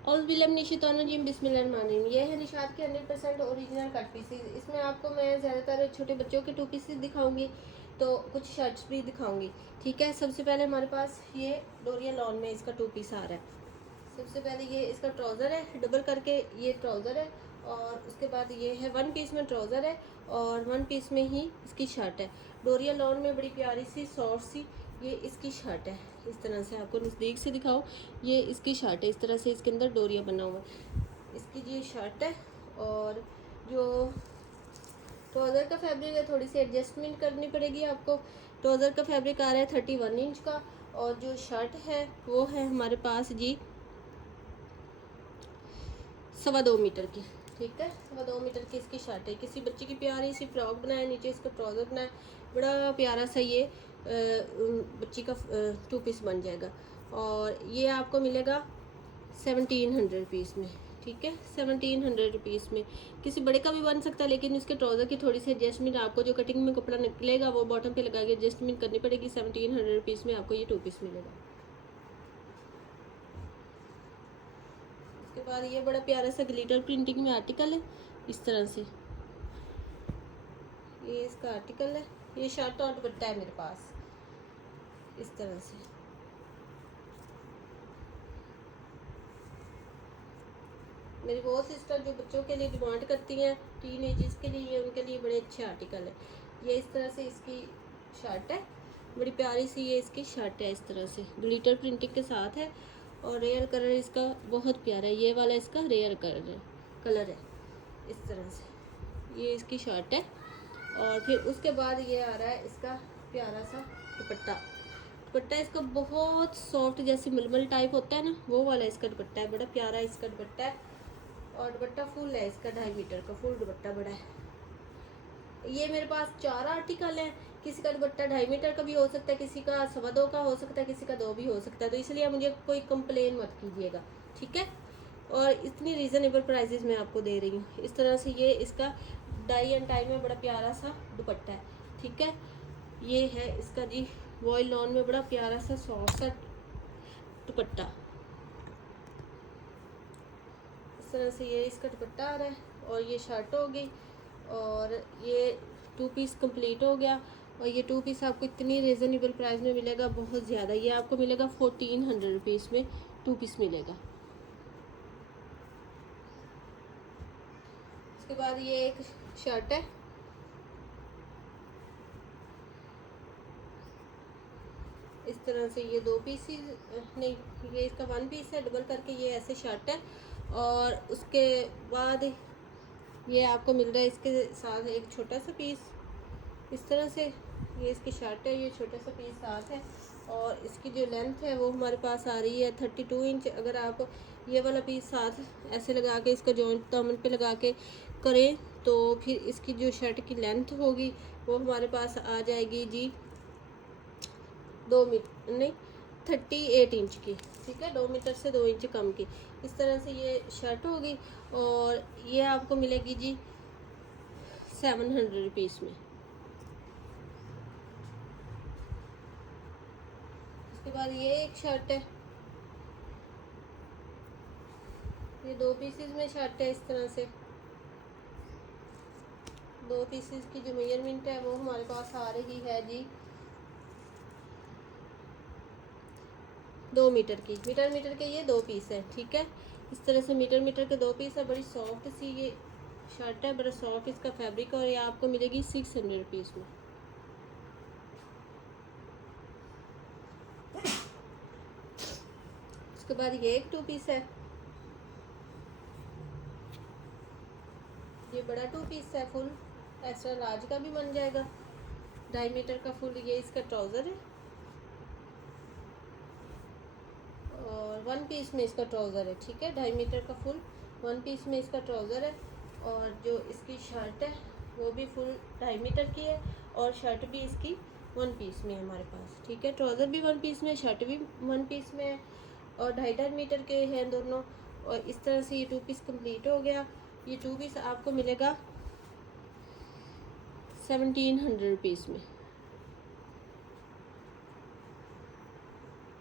औज़ुबिल्लाहिमिनश्शैतानिर्रजीम बिस्मिल्लाहिर्रहमानिर्रहीम। ये है निशात के 100% ओरिजिनल कट पीसेस। इसमें आपको मैं ज़्यादातर छोटे बच्चों के 2 पीसेस दिखाऊंगी, तो कुछ शर्ट्स भी दिखाऊंगी। ठीक है, सबसे पहले हमारे पास ये डोरिया लॉन में इसका 2 पीस आ रहा है। सबसे पहले ये इसका ट्राउज़र है, डबल करके ये ट्राउज़र है, और उसके बाद ये है 1 पीस में ट्राउज़र है और 1 पीस में ही इसकी शर्ट है। डोरिया लॉन में बड़ी प्यारी सी सॉफ्ट सी ये इसकी शर्ट है। इस तरह से आपको नज़दीक से दिखाओ, ये इसकी शर्ट है। इस तरह से इसके अंदर डोरिया बना हुआ है, इसकी ये शर्ट है। और जो ट्राउज़र का फैब्रिक है, थोड़ी सी एडजस्टमेंट करनी पड़ेगी आपको। ट्राउज़र का फैब्रिक आ रहा है 31 इंच का, और जो शर्ट है वो है हमारे पास जी 2.25 मीटर की। ठीक है, 2.25 मीटर की इसकी शर्ट है। किसी बच्चे की प्यारी सी फ्रॉक बनाए, नीचे इसका ट्राउज़र बनाए, बड़ा प्यारा सा ये बच्ची का 2 पीस बन जाएगा। और ये आपको मिलेगा 1700 रुपीज़ में। ठीक है, 1700 रुपीज़ में। किसी बड़े का भी बन सकता है, लेकिन उसके ट्राउज़र की थोड़ी सी एडजस्टमेंट आपको, जो कटिंग में कपड़ा निकलेगा वो बॉटम पे लगा के एडजस्टमेंट करनी पड़ेगी। 1700 रुपीज़ में आपको ये 2 पीस मिलेगा। उसके बाद ये बड़ा प्यारा सा ग्लिटर प्रिंटिंग में आर्टिकल है। इस तरह से ये इसका आर्टिकल है। ये शर्ट और दुपट्टा है मेरे पास इस तरह से। मेरी बहुत सिस्टर जो बच्चों के लिए डिमांड करती हैं, टीन एजेस के लिए, उनके लिए बड़े अच्छे आर्टिकल है। ये इस तरह से इसकी शर्ट है, बड़ी प्यारी सी ये इसकी शर्ट है। इस तरह से ग्लिटर प्रिंटिंग के साथ है, और रेयर कलर इसका बहुत प्यारा है। ये वाला इसका रेयर कलर है इस तरह से। ये इसकी शर्ट है। और फिर उसके बाद ये आ रहा है इसका प्यारा सा दुपट्टा। दुपट्टा इसका बहुत सॉफ्ट, जैसे मलमल टाइप होता है ना, वो वाला इसका दुपट्टा है। बड़ा प्यारा इसका दुपट्टा है, और दुपट्टा फुल है इसका, 2.5 मीटर का फुल दुपट्टा बड़ा है। ये मेरे पास 4 आर्टिकल हैं। किसी का दुपट्टा 2.5 मीटर का भी हो सकता है, किसी का 2.25 का हो सकता है, किसी का 2 भी हो सकता है। तो इसलिए मुझे कोई कंप्लेन मत कीजिएगा, ठीक है। और इतनी रीज़नेबल प्राइजेस मैं आपको दे रही हूँ। इस तरह से ये इसका डाई एंड टाई में बड़ा प्यारा सा दुपट्टा है। ठीक है, ये है इसका जी वॉयल लॉन में बड़ा प्यारा सा सॉफ्ट सा दुपट्टा। इस तरह से ये इसका दुपट्टा आ रहा है, और ये शर्ट हो गई, और ये 2 पीस कंप्लीट हो गया। और ये 2 पीस आपको इतनी रीज़नेबल प्राइस में मिलेगा, बहुत ज़्यादा। ये आपको मिलेगा 1400 रुपीज़ में 2 पीस मिलेगा। उसके बाद ये एक शर्ट है, इस तरह से। ये 2 पीसेस नहीं, ये इसका 1 पीस है, डबल करके ये ऐसे शर्ट है। और उसके बाद ये आपको मिल रहा है इसके साथ एक छोटा सा पीस इस तरह से। ये इसकी शर्ट है, ये छोटा सा पीस साथ है। और इसकी जो लेंथ है वो हमारे पास आ रही है 32 इंच। अगर आप ये वाला पीस साथ ऐसे लगा के इसका जॉइंट दामन पे लगा के करें, तो फिर इसकी जो शर्ट की लेंथ होगी वो हमारे पास आ जाएगी जी 2 मीटर नहीं 38 इंच की। ठीक है, 2 मीटर से 2 इंच कम की। इस तरह से ये शर्ट होगी, और ये आपको मिलेगी जी 700 रुपीज़ में। उसके बाद ये एक शर्ट है, ये 2 पीसेस में शर्ट है। इस तरह से 2 पीसेस की जो मेजरमेंट है वो हमारे पास आ रही है जी 2 मीटर की। मीटर के ये 2 पीस है। ठीक है, इस तरह से मीटर के 2 पीस है। बड़ी सॉफ्ट सी ये शर्ट है, बड़ा सॉफ्ट इसका फैब्रिक, और ये आपको मिलेगी 600 रुपीज़ में। उसके बाद ये एक 2 पीस है, ये बड़ा 2 पीस है, फुल एक्स्ट्रा लार्ज का भी बन जाएगा। 2.5 मीटर का फुल ये इसका ट्राउज़र है, और 1 पीस में इसका ट्राउज़र है। ठीक है, 2.5 मीटर का फुल 1 पीस में इसका ट्राउज़र है। और जो इसकी शर्ट है वो भी फुल 2.5 मीटर की है, और शर्ट भी इसकी 1 पीस में है हमारे पास। ठीक है, ट्राउज़र भी 1 पीस में, शर्ट भी 1 पीस में है, और 2.5 मीटर के हैं दोनों। और इस तरह से ये 2 पीस कंप्लीट हो गया। ये 2 पीस आपको मिलेगा 1700 रुपीज़ में।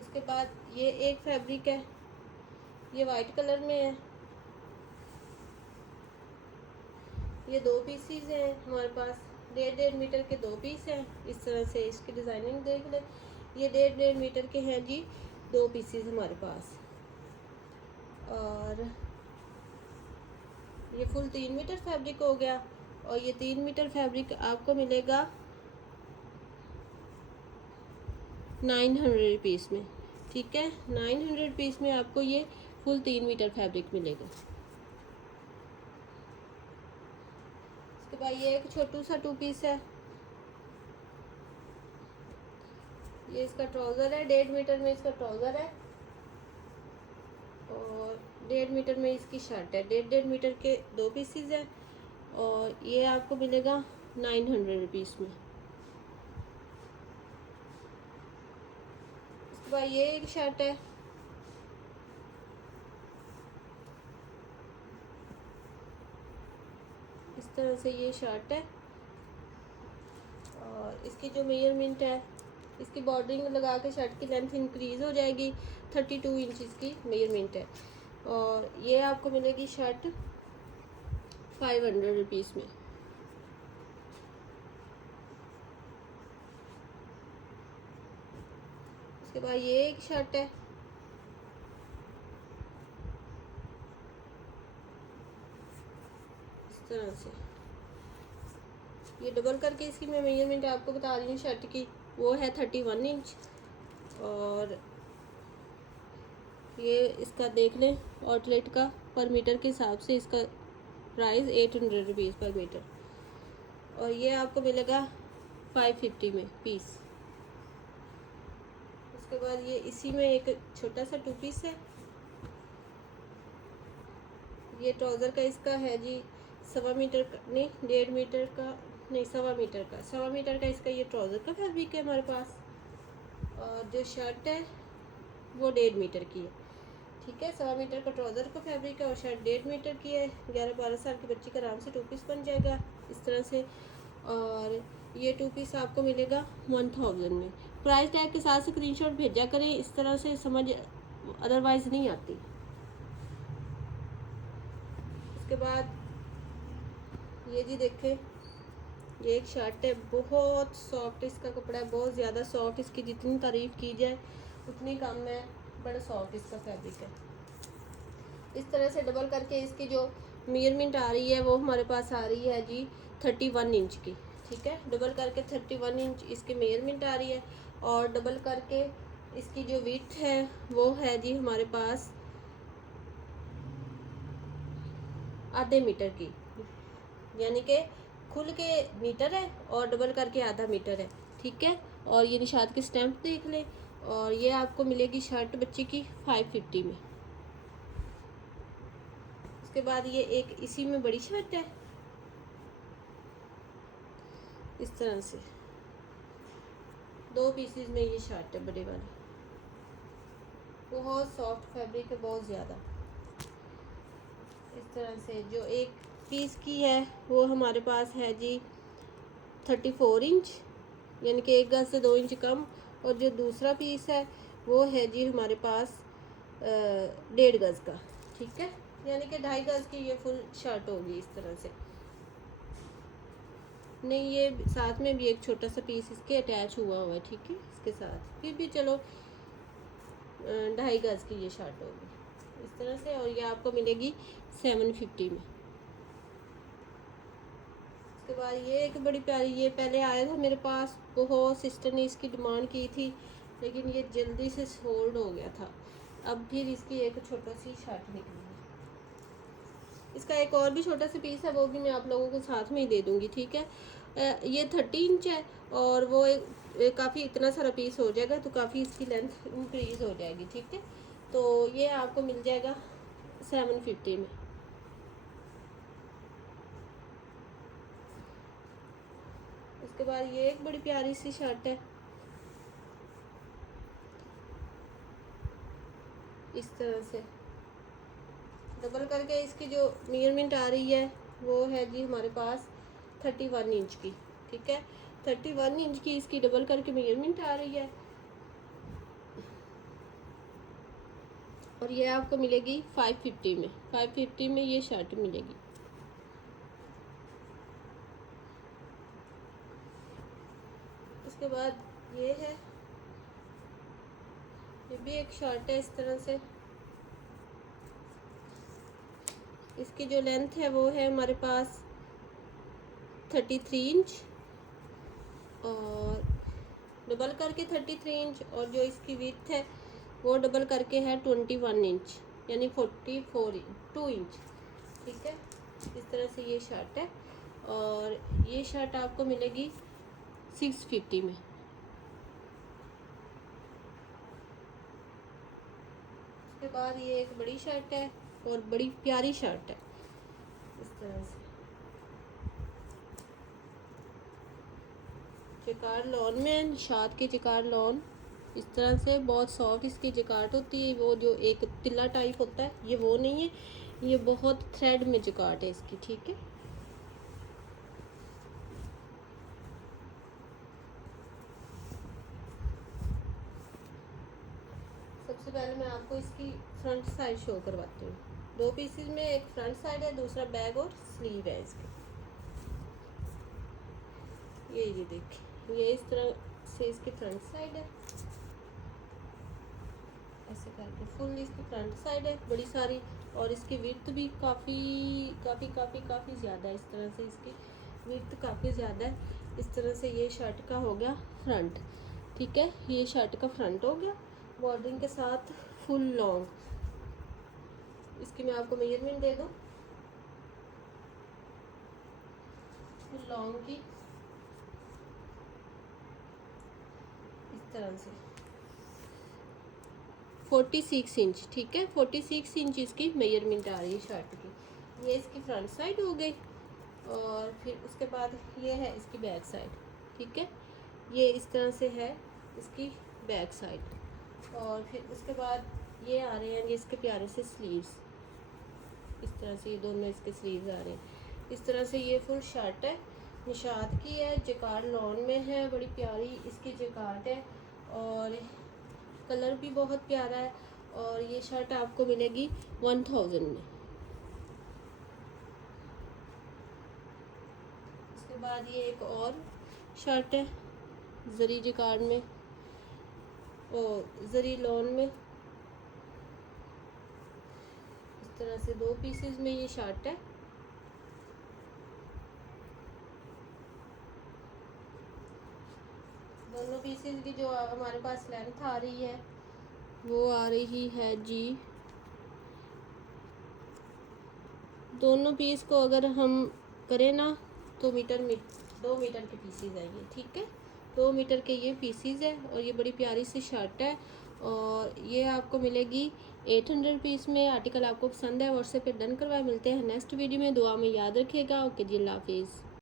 उसके बाद ये एक फैब्रिक है, ये वाइट कलर में है। ये 2 पीसीज हैं हमारे पास, 1.5 मीटर के 2 पीस हैं। इस तरह से इसकी डिज़ाइनिंग देख लें। ये 1.5 मीटर के हैं जी 2 पीसीज हमारे पास। और ये फुल 3 मीटर फैब्रिक हो गया। और ये 3 मीटर फैब्रिक आपको मिलेगा 900 रुपीज़ में। ठीक है, 900 रुपीज़ में आपको ये फुल 3 मीटर फैब्रिक मिलेगा। इसके बाद ये एक छोटू सा 2 पीस है। ये इसका ट्राउज़र है, 1.5 मीटर में इसका ट्राउज़र है और 1.5 मीटर में इसकी शर्ट है। 1.5 मीटर के 2 पीसीज हैं और ये आपको मिलेगा 900 रुपीज़ में। इसके बाद ये एक शर्ट है, इस तरह से ये शर्ट है। और इसकी जो मेजरमेंट है, इसकी बॉर्डरिंग लगा के शर्ट की लेंथ इंक्रीज़ हो जाएगी। 32 इंच इसकी मेजरमेंट है। और ये आपको मिलेगी शर्ट 500 रुपीज़ में। उसके बाद ये एक शर्ट है, इस तरह से। ये डबल करके इसकी मैं मेजरमेंट आपको बता रही हूँ शर्ट की, वो है 31 इंच। और ये इसका देख लें आउटलेट का पर मीटर के हिसाब से इसका प्राइस 800 रुपीज़ पर मीटर। और ये आपको मिलेगा 550 में पीस। उसके बाद ये इसी में एक छोटा सा 2 पीस है। ये ट्राउज़र का इसका है जी 1.25 मीटर का, नहीं 1.5 मीटर का, नहीं 1.25 मीटर का, 1.25 मीटर का इसका ये ट्राउज़र का फैब्रिक है हमारे पास। और जो शर्ट है वो 1.5 मीटर की है। ठीक है, 1.25 मीटर का ट्राउज़र का फैब्रिक है और शर्ट 1.5 मीटर की है। 11-12 साल की बच्ची का आराम से 2 पीस बन जाएगा इस तरह से। और ये 2 पीस आपको मिलेगा 1000 में। प्राइस टैग के साथ स्क्रीनशॉट भेजा करें, इस तरह से समझ अदरवाइज़ नहीं आती। उसके बाद ये जी देखें, ये एक शर्ट है, बहुत सॉफ्ट इसका कपड़ा है, बहुत ज़्यादा सॉफ्ट। इसकी जितनी तारीफ़ की जाए उतनी कम है, बड़ा सॉफ्ट इसका फैब्रिक है। इस तरह से डबल करके इसकी जो मेजरमेंट आ रही है वो हमारे पास आ रही है जी 31 इंच की। ठीक है, डबल करके 31 इंच इसकी मेजरमेंट आ रही है। और डबल करके इसकी जो विड्थ है वो है जी हमारे पास आधे मीटर की, यानी कि खुल के मीटर है और डबल करके आधा मीटर है। ठीक है, और ये निशात की स्टैम्प देख लें। और ये आपको मिलेगी शर्ट बच्ची की 550 में। उसके बाद ये एक इसी में बड़ी शर्ट है, इस तरह से 2 पीसीज में ये शर्ट है बड़े वाली। बहुत सॉफ्ट फैब्रिक है, बहुत ज़्यादा। इस तरह से जो एक पीस की है वो हमारे पास है जी 34 इंच, यानी कि 1 गज से 2 इंच कम। और जो दूसरा पीस है वो है जी हमारे पास 1.5 गज का। ठीक है, यानी कि 2.5 गज की ये फुल शर्ट होगी इस तरह से। नहीं, ये साथ में भी एक छोटा सा पीस इसके अटैच हुआ है। ठीक है, इसके साथ फिर भी चलो 2.5 गज की ये शर्ट होगी इस तरह से। और ये आपको मिलेगी 750 में। उसके बाद ये एक बड़ी प्यारी, ये पहले आया था मेरे पास, बहुत सिस्टर ने इसकी डिमांड की थी लेकिन ये जल्दी से सोल्ड हो गया था। अब फिर इसकी एक छोटा सी शर्ट निकली है। इसका एक और भी छोटा सा पीस है, वो भी मैं आप लोगों को साथ में ही दे दूँगी। ठीक है, ये 30 इंच है और वो काफ़ी इतना सारा पीस हो जाएगा तो काफ़ी इसकी लेंथ इंक्रीज़ हो जाएगी। ठीक है, तो ये आपको मिल जाएगा 750 में। उसके बाद ये एक बड़ी प्यारी सी शर्ट है, इस तरह से डबल करके इसकी जो मेजरमेंट आ रही है वो है जी हमारे पास 31 इंच की। ठीक है, 31 इंच की इसकी डबल करके मेजरमेंट आ रही है। और ये आपको मिलेगी 550 में। 550 में ये शर्ट मिलेगी। उसके बाद ये है, ये भी एक शर्ट है इस तरह से। इसकी जो लेंथ है वो है हमारे पास 33 इंच और डबल करके 33 इंच, और जो इसकी विड्थ है वो डबल करके है 21 इंच, यानी 2 इंच। ठीक है, इस तरह से ये शर्ट है। और ये शर्ट आपको मिलेगी 650 में। उसके बाद ये एक बड़ी शर्ट है और बड़ी प्यारी शर्ट है इस तरह से, जकार लॉन में, निशात के जकार लॉन इस तरह से। बहुत सॉफ्ट इसकी जकार्ट होती है, वो जो एक तिल्ला टाइप होता है ये वो नहीं है, ये बहुत थ्रेड में जकार्ट है इसकी। ठीक है, सबसे पहले मैं आपको इसकी फ्रंट साइड शो करवाती हूँ। 2 पीसेस में, एक फ्रंट साइड है, दूसरा बैग और स्लीव है इसके। ये देखिए, ये इस तरह से इसकी फ्रंट साइड है, ऐसे करके फुल इसकी फ्रंट साइड है बड़ी सारी। और इसकी विड्थ भी काफ़ी ज़्यादा है, इस तरह से इसकी विड्थ काफ़ी ज़्यादा है। इस तरह से ये शर्ट का हो गया फ्रंट। ठीक है, ये शर्ट का फ्रंट हो गया बॉर्डरिंग के साथ फुल लॉन्ग। इसकी मैं आपको मेजरमेंट दे दूँ फुल लॉन्ग की, इस तरह से 46 इंच। ठीक है, 46 इंच इसकी मेजरमेंट आ रही है शर्ट की। ये इसकी फ्रंट साइड हो गई। और फिर उसके बाद ये है इसकी बैक साइड। ठीक है, ये इस तरह से है इसकी बैक साइड। और फिर उसके बाद ये आ रहे हैं, ये इसके प्यारे से स्लीव्स, इस तरह से ये दोनों इसके स्लीव्स आ रहे हैं। इस तरह से ये फुल शर्ट है, निशात की है, जकार लॉन में है, बड़ी प्यारी इसकी जकार्ट है और कलर भी बहुत प्यारा है। और ये शर्ट आपको मिलेगी 1000 में। उसके बाद ये एक और शर्ट है जरी जकार्ड में और जरी लॉन में, इस तरह से 2 पीसेस में ये शर्ट है। दोनों पीसेस की जो हमारे पास लेंथ आ रही है वो आ रही है जी, दोनों पीस को अगर हम करें ना तो 2 मीटर के पीसीज है ये। ठीक है, 2 मीटर के ये पीसीज है और ये बड़ी प्यारी सी शर्ट है। और ये आपको मिलेगी 800 पीस में। आर्टिकल आपको पसंद है व्हाट्सएप पे डन करवाए। मिलते हैं नेक्स्ट वीडियो में, दुआ में याद रखिएगा। ओके जी, अल्लाह हाफिज़।